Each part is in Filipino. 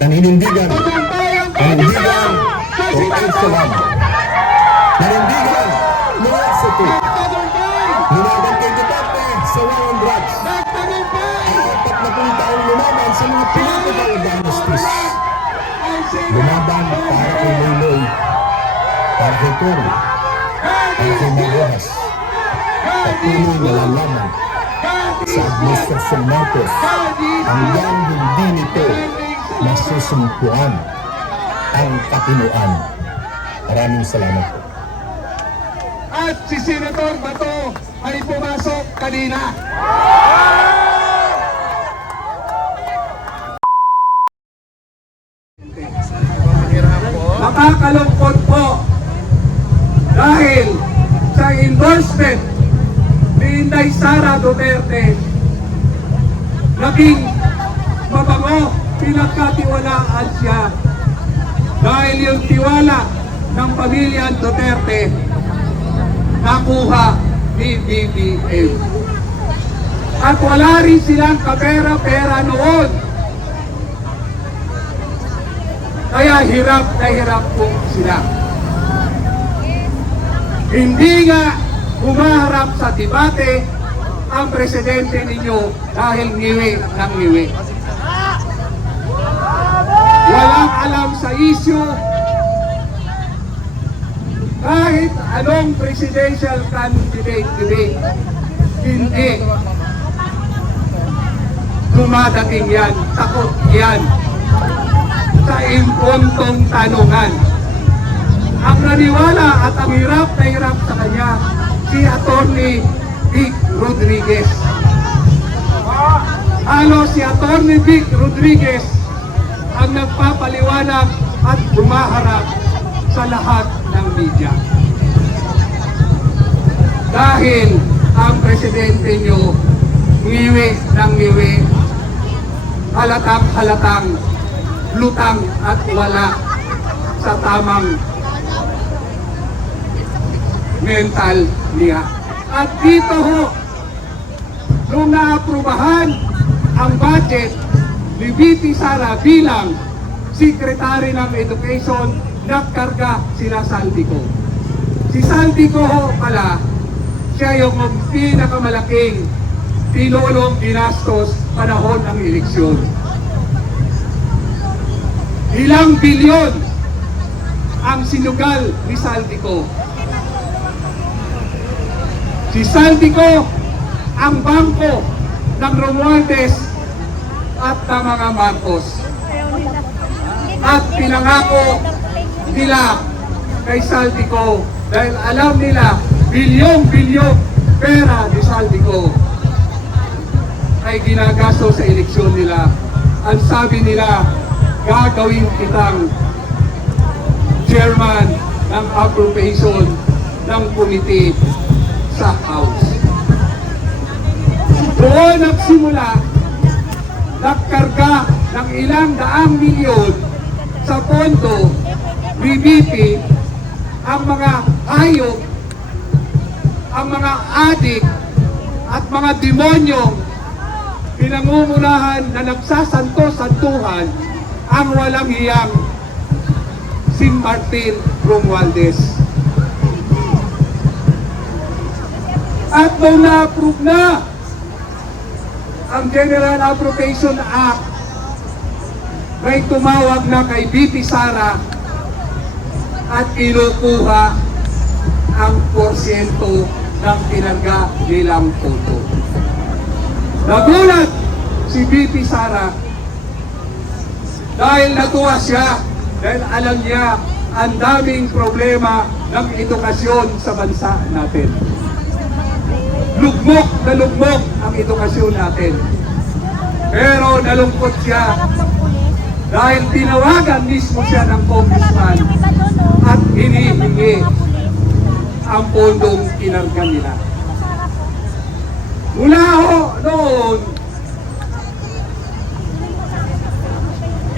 Naninindigan, nanindigan, Roel Salam. Nanindigan, Noel Soto. Lumaban kay Duterte sa War on Drugs. 40 taong lumaban sa mga political dynasties. Lumaban para kay Loyloy, para kay Toro, para kay Magojas. Patuloy na lalaman sa Administrasyon Marcos hanggang hindi nito masusumpuan ang katinuan. Maraming salamat po. At si Senator Bato ay pumasok kanina. Nakakalungkot po dahil sa endorsement ni Inday Sara Duterte, naging mabango, pinagkatiwalaan siya dahil yung tiwala ng pamilya Duterte nakuha ni BBM. At wala rin silang kapera-pera noon. Kaya hirap na hirap po sila. Hindi nga humaharap sa debate ang presidente ninyo dahil ngiwi ng ngiwi. Walang alam sa issue. Kahit anong presidential candidate debate, hindi dumadating yan, takot yan sa impontong tanungan. Ang naniwala at ang hirap na hirap sa kanya, si Atty. Vic Rodriguez. Si Atty. Vic Rodriguez ang nagpapaliwanag at bumaharap sa lahat ng media. Dahil ang presidente nyo ngiwi ng ngiwi, halatang lutang at wala sa tamang mental niya. At dito ho, nung naaprubahan ang budget ni VP Sara bilang Secretary ng Education, nagkarga sila Saldico. Si Saldico ho pala, siya yung pinakamalaking pinulong ginastos panahon ng eleksyon. Ilang bilyon ang sinugal ni Saldico. Si Saldico ang bangko ng Romualdez at ng mga Marcos. At pinangako nila kay Saldico dahil alam nila bilyong-bilyong pera ni Saldico ay ginagasto sa eleksyon nila. Ang sabi nila, gagawin kitang chairman ng appropriation ng committee sa House. Doon nagsimula, nagkarga ng ilang daang milyon sa pondo ni VP ang mga hayop, ang mga adik at mga demonyong pinangungulahan na nagsasanto-santuhan ang walang hiyang si Martin Romualdez. At nung na-approve na ang General Appropriation Act, may tumawag na kay VP Sara at kinukuha ang porsyento ng pinarga nilang pondo. Nagulat si VP Sara dahil natuwa siya dahil alam niya ang daming problema ng edukasyon sa bansa natin. Lugmok na lugmok ang edukasyon natin. Pero nalungkot siya dahil tinawagan mismo siya ng congressman at hinihingi ang pondong kinarga nila. Mula noon,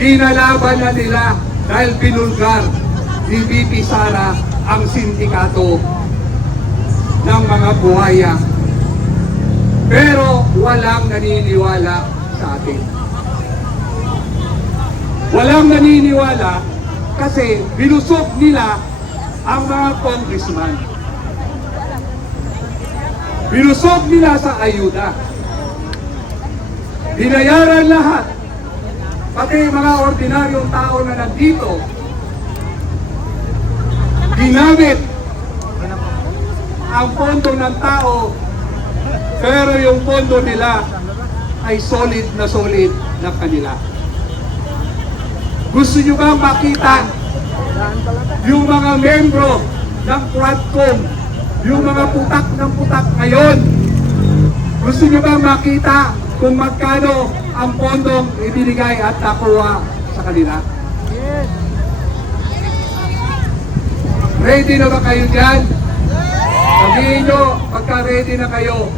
kinalaban na nila dahil binulgar ni VP Sara ang sindikato ng mga buhaya. Pero walang naniniwala sa atin. Walang naniniwala kasi binusog nila ang mga congressman. Binusog nila sa ayuda. Binayaran lahat. Pati mga ordinaryong tao na nandito, ginamit ang pondo ng tao, pero yung pondo nila ay solid na kanila. Gusto nyo ba makita yung mga membro ng Quadcom, yung mga putak ng putak ngayon? Gusto nyo ba makita kung magkano ang pondong ibinigay at nakuha sa kanila? Ready na ba kayo dyan? Sabihin nyo, pagka ready na kayo,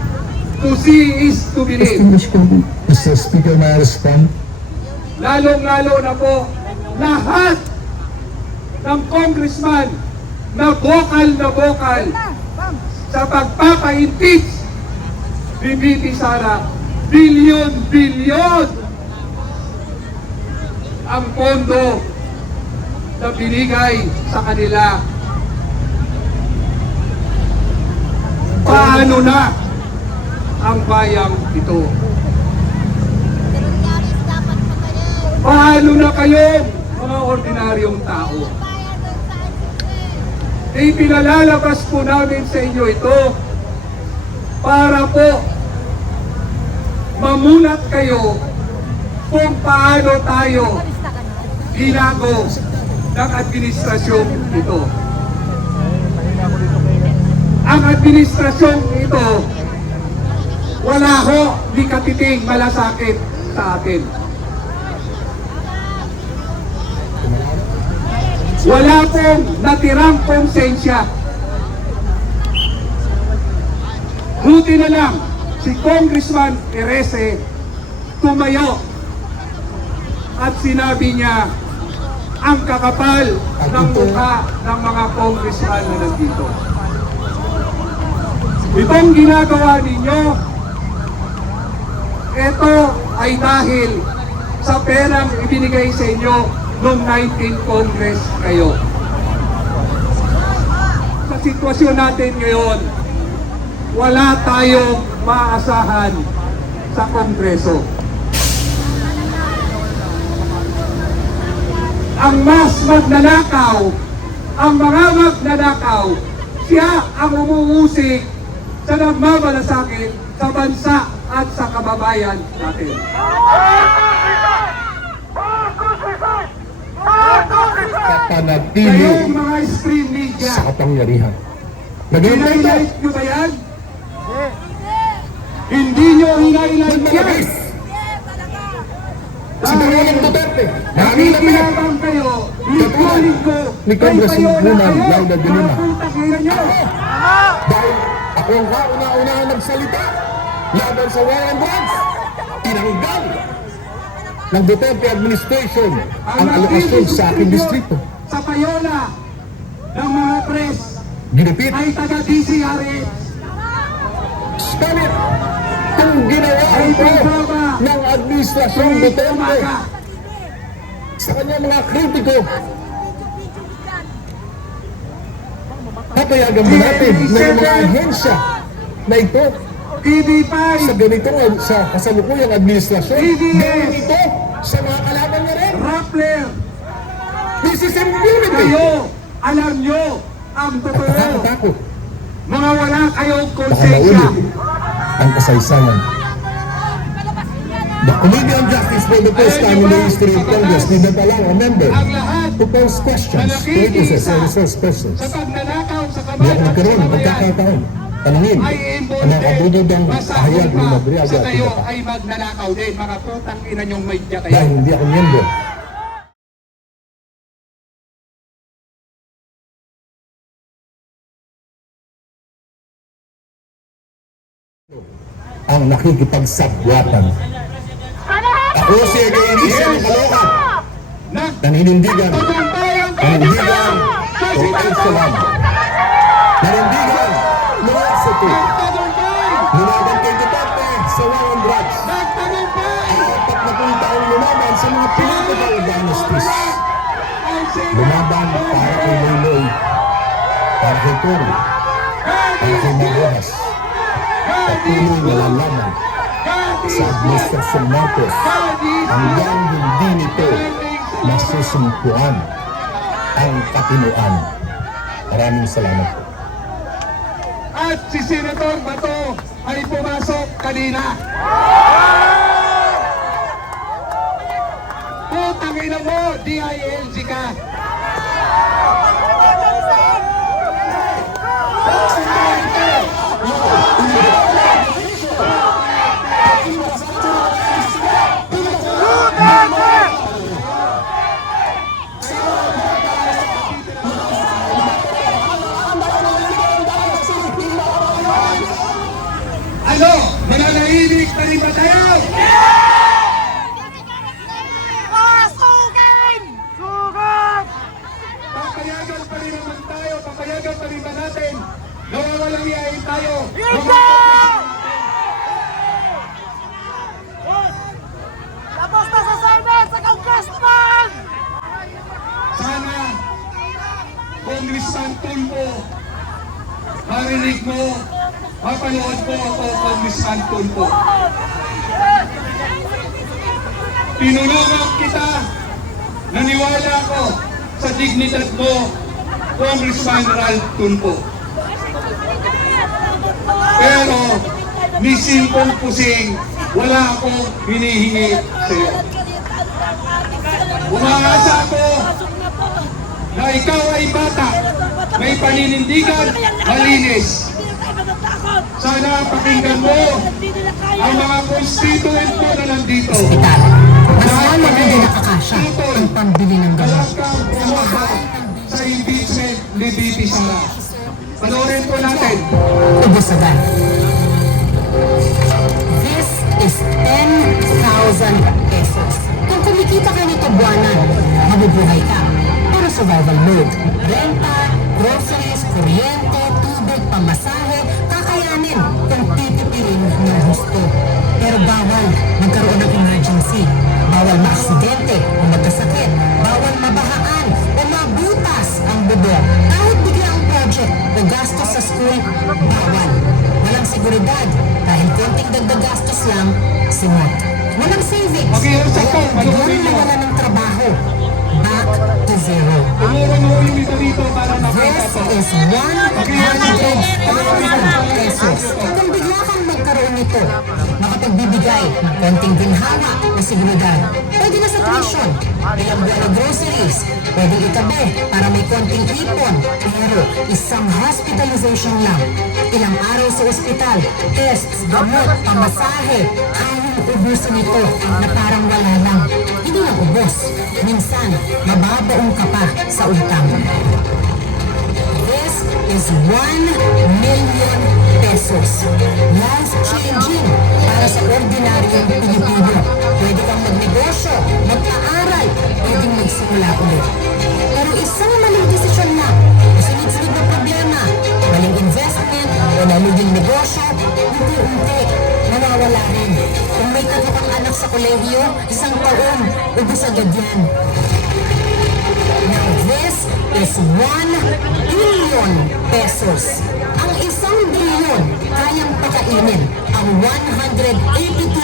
to see is to believe. Mr. Speaker, may I respond? Lalong-lalo na po, lahat ng congressman na bokal sa pagpapa-impeach ni VP Sara, bilyon-bilyon ang pondo na binigay sa kanila. Paano na ang bayang ito? Paano na kayo, mga ordinaryong tao? Ipinalalabas po namin sa inyo ito para po mamulat kayo kung paano tayo ginago ng administrasyong ito. Ang administrasyong ito, wala ho ni katiting malasakit sa atin. Wala pong natirang konsensya. Buti na lang, si Congressman Erese tumayo at sinabi niya ang kakapal ng mukha ng mga congressman na nandito. Itong ginagawa ninyo, ito ay dahil sa perang ibinigay sa inyo noong 19 Congress kayo. Sa sitwasyon natin ngayon, wala tayong maasahan sa Kongreso. Ang mas magnanakaw, ang mga magnanakaw, siya ang umuusik sa nagmamalasakit sa bansa at sa kababayan natin. Kapanatili Kayong mga stream media, sa kapangyarihan. Nag-iintay hinay-light nyo ba yan? Hindi nyo hinay-light yan. Si Manuel Duterte, nakakita mo yan. Nakikiyabang kayo, linggo-linggo, Ni Congressman Luna, Laila de Luna. nyo. Dahil ako ang kauna-unahan nagsalita laban sa war on drugs. Tinanggal ng Duterte administration ang alokasyon sa aking distrito. Sa payola ng mga press Ginipit, ay taga-DCRH. Spamit, kung ginawa Ay ito programa ng administrasyong tuwing Duterte umaga. sa kanyang mga kritiko. Papayagan mo natin na yung mga ahensya na ito TV5, sa ganitong sa kasalukuyang administrasyon, gawin ito sa mga kalaban niya rin. Rappler, This is impunity. kayo, alam nyo ang totoo. Nakakatakot. Mga wala kayong Baka konsensya. mauli ang kasaysayan. The Committee on Justice for the first time in the history of Congress did not allow a member Ang lahat to pose questions to witnesses or resource persons. sa pagnanakaw sa Hindi ako kabayan nagkaroon ng at sa pagkakataon. Tanungin ay ang mga kabudod ng ahayag ni masahol Madriaga sa at kayo iba pa. ay magnanakaw din. Mga putang ina nyong media kayo. Dahil hindi ako miyembro ang nakikipagsabwatan. Ako si Egairisa ng Caloocan, naninindigan, nanindigan, Salam, nanindigan, mga sato, lumaban kay Duterte sa war on drugs, 4 na taong lumaban sa mga political dynasty. Francis, lumaban para kay Loyloy, para kay Tory, para kay Magojas, patuloy na lalaman sa Administrasyon Marcos hanggang hindi nito masusumpuan ang katinoan. Maraming salamat po. At si Senator Bato ay pumasok kanina. Putang ina mo, DILG ka. Ano? Mananahimik pa rin ba tayo? Papayagan pa rin naman tayo, papayagan pa rin ba natin? Nawawalang yayin tayo. Tapos na sa Senate, sa Congressman! Sana, Congressman Tulfo, marinig mo, mapanood po ako, Congressman Tulfo. Tinulungan kita, naniwala ako sa dignidad mo, Congressman Ralph Tulfo. Pero, ni Simpong Pusing, wala akong hinihingi sa iyo. Umaasa ako na ikaw ay bata, may paninindigan, malinis. Sana pakinggan mo ang mga constituent mo na nandito. Hospital. Mas lalo na din nakakasya ang pambili ng gamot. Talagang pumaha sa impeachment ni BP Sara. Panoorin po natin. Ubus agad. This is 10,000 pesos. Kung kumikita ka nito buwanan, mabubuhay ka. Pero survival mode. Renta, groceries, kuryente, tubig, pamasahe, kakayanin kung titipilin ng gusto. Pero bawal magkaroon ng emergency. Bawal maaksidente o magkasakit. Bawal mabahaan o mabutas ang bubong. Kahit bigla ang project o gastos sa school, bawal. Walang seguridad dahil konting dagdag gastos lang, simot. Walang savings. Mag-iusap Kaya po, panoorin biglang mo. nawala ng trabaho. Back to zero. Tumuro mo yung iba dito para makita This po. is 100,000 pesos. Kung bigla kang magkaroon nito, makapagbibigay ng konting ginhawa o seguridad. Pwede na sa tuition, ilang buwan na groceries, pwede itabi para may konting ipon. Pero isang hospitalization lang, ilang araw sa ospital, tests, gamot, pamasahe, kayang ubusin ito na parang wala lang. Hindi lang ubos, minsan mababaong ka pa sa utang. This is 1 million pesos. Life-changing para sa ordinaryong Pilipino. Pwede kang magnegosyo, magpaaral, pwedeng magsimula ulit. Pero isang maling desisyon lang, sunod-sunod na problema, maling investment o naluging negosyo, unti-unti, nawawala rin. Kung may tatlo kang anak sa kolehiyo, isang taon, ubus agad yan. Now this is 1 billion pesos. Ang 1 billion kayang pakainin ang 182,000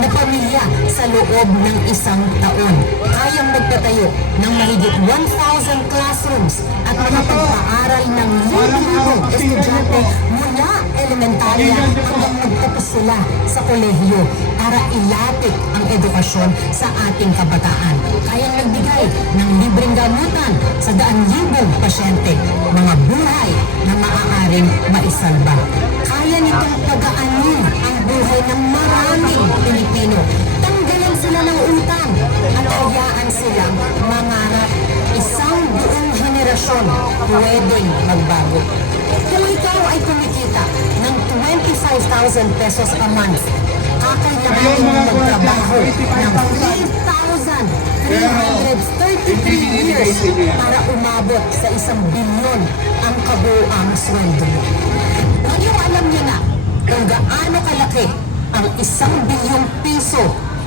na pamilya sa loob ng isang taon. Kayang magpatayo ng mahigit 1,000 classrooms at makapagpaaral ng libo-libong estudyante mula elementarya hanggang magtapos sila sa kolehiyo para ilapit ang edukasyon sa ating kabataan. Kayang nagbigay ng libreng gamutan sa daan-libong pasyente, mga buhay na maaaring maisalba. Kaya nitong pag-aanin ang buhay ng maraming Pilipino. Tanggalan sila ng utang at hayaan silang mangarap. Isang buong henerasyon pwedeng magbago. Kung ikaw ay kumikita ng 25,000 pesos a month, kakailanganin mo magtrabaho ng 3,333 years para umabot sa 1 bilyon ang kabuuang sweldo mo. Ngayon alam niyo na kung gaano kalaki ang 1 bilyong piso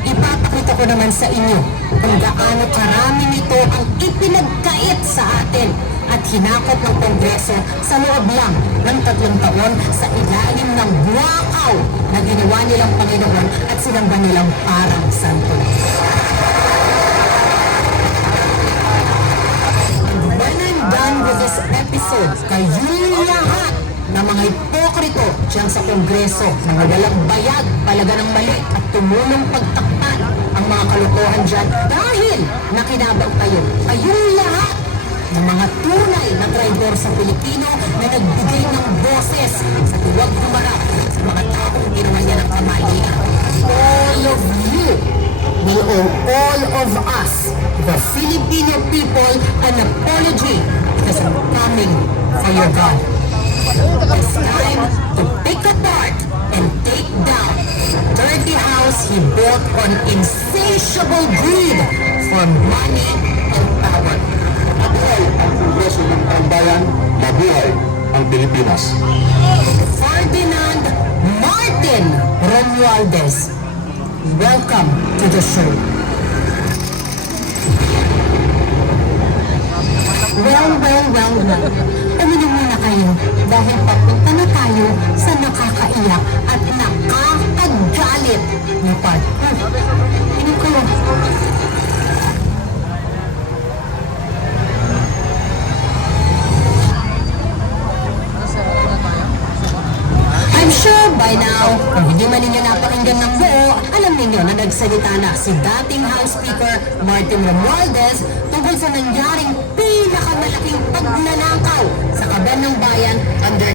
ipapakita ko naman sa inyo kung gaano karami nito ang ipinagkait sa atin at hinakot ng Kongreso sa loob lang ng 3 taon sa ilalim ng buwakaw na ginawa nilang Panginoon at sinamba nilang parang santo. When I'm done with this episode, kayong lahat na mga hipokrito dyan sa Kongreso, mga walang bayag, palaga ng mali at tumulong pagtakpan ang mga kalokohan dyan dahil nakinabang kayo. Kayong lahat ng mga tunay na traidor sa Pilipino na nagbigay ng boses sa tuwag humarap sa mga taong ginawa niya ng kamalian. All of you will owe all of us, the Filipino people, an apology because I'm coming for your God. It's time to pick apart and take down the dirty house he built on insatiable greed for money and power. Mabuhay ang Kongreso ng Bayan, mabuhay ang Pilipinas. Ferdinand Martin Romualdez, welcome to the show. Well. Uminom muna kayo dahil papunta na tayo sa nakakaiyak at nakakagalit na part. Inom kayo. I'm sure by now, kung hindi man ninyo napakinggan ng buo, alam ninyo na nagsalita na si dating House Speaker Martin Romualdez tungkol sa nangyaring pinakamalaking pagnanakaw sa kaban ng bayan under